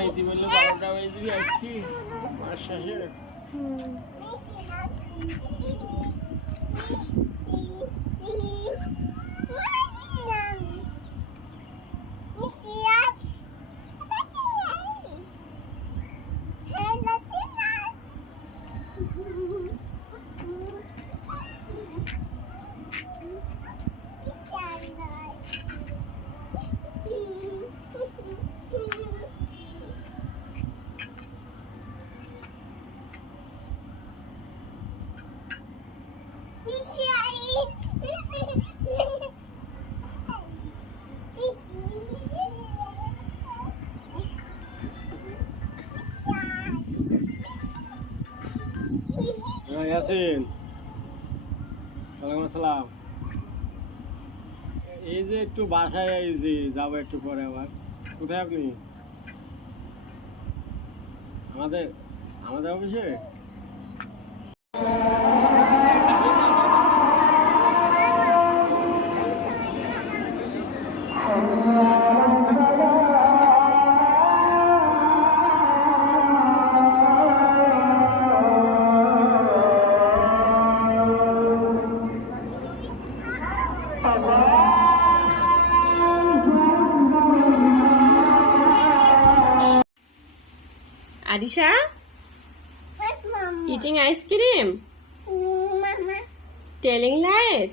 ঘুমাইতে বললো 12টা বাজে আসছি মাস শেষে। ইয়াসিন, ওয়ালাইকুম আসসালাম। এই যে একটু বাসায় এই যে যাবো একটু পরে। আবার কোথায় আপনি? আমাদের আমাদের অফিসে। Arisha? Eating ice cream? Mama. Telling lies?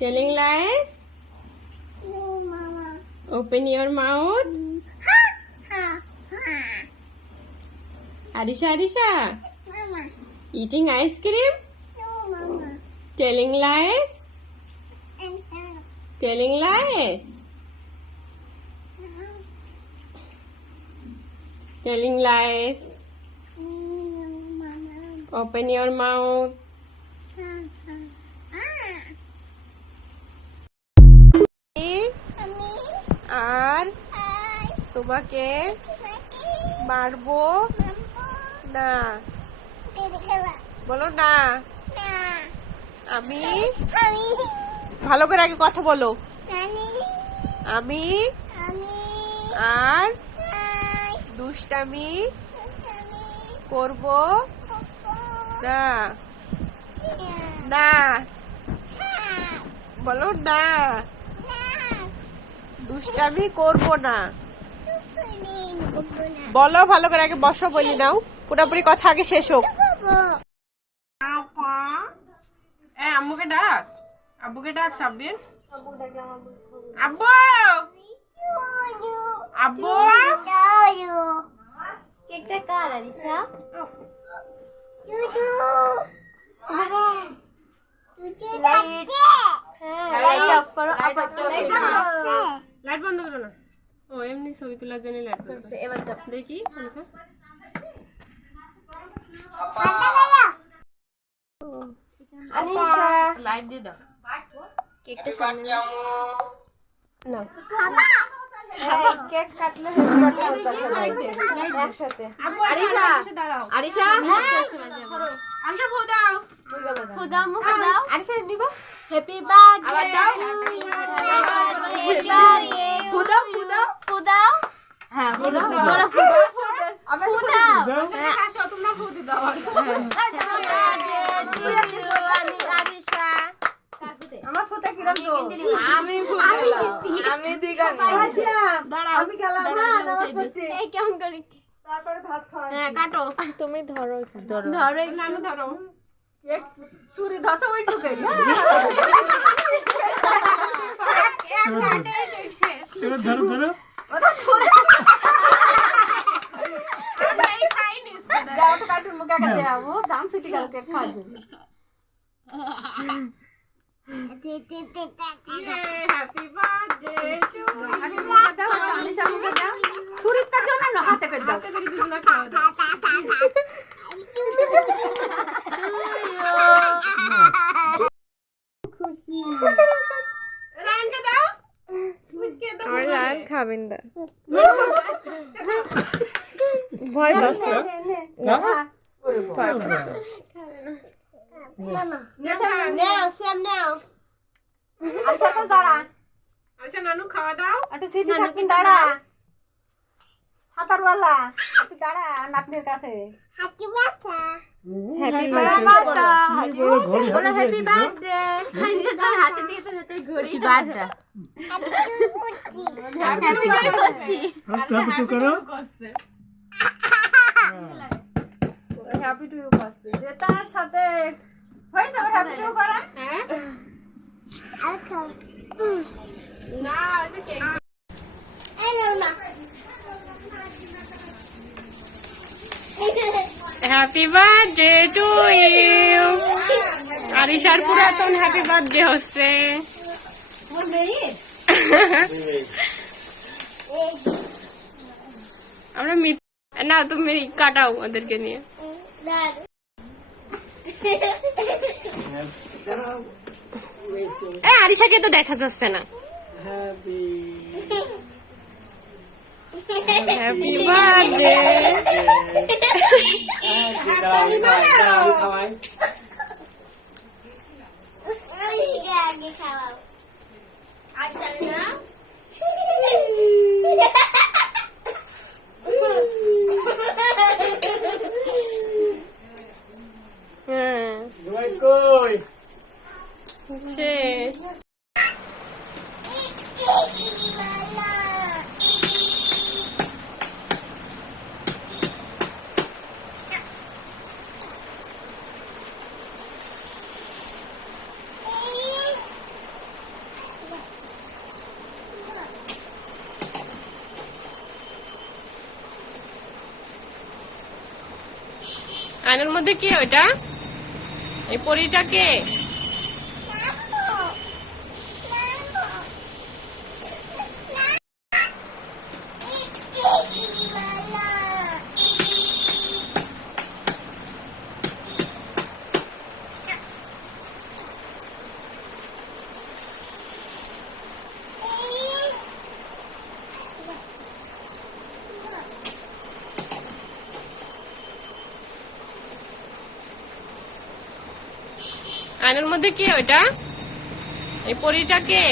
Telling lies? No, Mama. Open your mouth. Ha, ha, ha. Arisha, Arisha? Mama. Eating ice cream? No, Mama. Telling lies? And Telling lies? Telling lies? no, Mama. Open your mouth. Ha, ha. Ah. আমি আর I তোমাকে তোমাকে মারবো মারবো না। তেরে খেলা বলো না। না আমি আমি ভালো করে আগে কথা বলো। নানি আমি আমি আর আই দুষ্টামি আমি করব কোকো না। না না হ্যাঁ বলো না। না দুষ্টামি করব না। কোকো না বলো ভালো করে আগে বসো বলি নাও। পুরোপুরি কথা আগে শেষ হোক। কোকো আপা আম্মুকে ডাক। আব্বুকে ডাক সাব্বির। আব্বু ডাকলাম আব্বু আব্বু আব্বু Tayo. Kika ka, Larissa? Chuchu. Chuchu light. Light off karo. Light off. Light বন্ধ করো না। ও এমনি ছবি তোলার জন্য লাইট বন্ধ করো। এবার দাও। দেখি দেখো। আনিশা লাইট দিয়ে দাও। কেকটা সামনে নাও। খাবা। কেক কাটলে একসাথে আরিশা আরিশা আরিশা ফু দাও। খুদাও মুখ দাও। আরিশা নিবা। Happy birthday. আবার দাও। খুদাও খুদাও খুদাও। হ্যাঁ ফুদাও। জোরে খুদাও। আবার খুদাও। হাসো তোমরা ফু দাও। আরিশা আমার ফোটা কিরম তো আমি ফু দিলাম। আমি দিগাম। দাঁড়াও। আমি গেলাম না নামাজ পড়তে এই কেমন করি তারপরে ভাত খাওয়া হ্যাঁ কাটো। তুমি ধরো ধরো ধরো নানু ধরো। এক ছুরি ধসা ওই ঢুকে ধরো ধরো। ওটা ছুরি আমি খাইনি। দাও তো কাটুর মুখে কাটে আবো দান ছুটি গেল কেক খাওয়া যাবে হ্যাপি বার্থডে টু আরে মুখে দাও আনিশা মুখে দাও ছুরি কাটো না হাতে করে দাও হাতে করে দিন না খাওয়া দাও। খুশি রায়নকে দাও। মিসকে দাও। আমার রান খাবেন না ভয় পাচ্ছে নাও সেম নাও আচ্ছা তো দাঁড়া আচ্ছা নানু খাওয়া দাও। একটু সিটি থাকুন দাঁড়া হাতারওয়ালা তুই দাঁড়া নাতনির কাছে হ্যাপি ঘড়ি বলে হ্যাপি বার্থডে হাতে দিয়ে তো হাতে ঘড়ি বার্থডে হ্যাপি টু করছি হ্যাপি টু করো হ্যাপি টু করছে যেটার সাথে হয়েছে ওর হ্যাপি টু করা হ্যাপি বার্থডে টু ইউ আরিশার পুরাতন হ্যাপি বার্থডে হচ্ছে আমরা না তুমি কাটাও ওদেরকে নিয়ে আরিশাকে তো দেখা যাচ্ছে না হ্যাপি বার্থডে কই শেষ আয়নার মধ্যে কে ওইটা এই পরীটা কে আয়নার মধ্যে কে ওইটা এই পরীটা কে